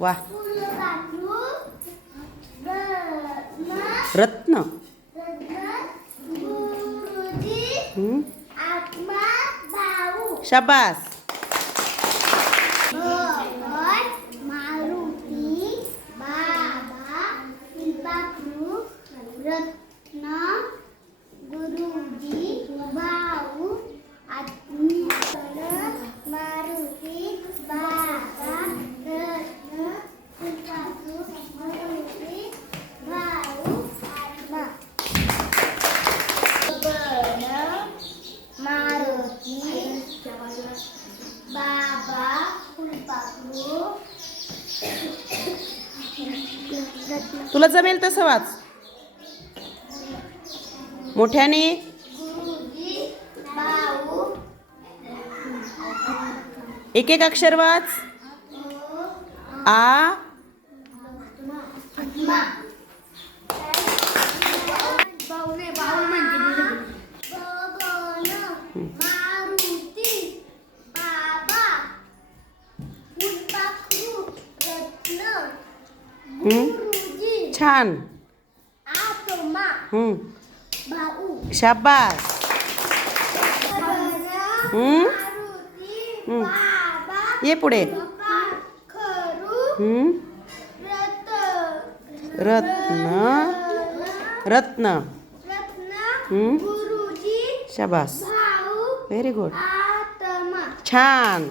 वा. रत्न. शाबास. रत्न गुरुजी भाऊ आत्मा मारुती बाबा रत्न मारुती भाऊ आत्मा मारुती बाबा फुलपाखरू. तुला जमेल तसं वाच मोठ्याने. एक एक अक्षर वाच. आ छान. शाबास. ये पुढे. रत्न रत्न. शाबास. Very good. छान.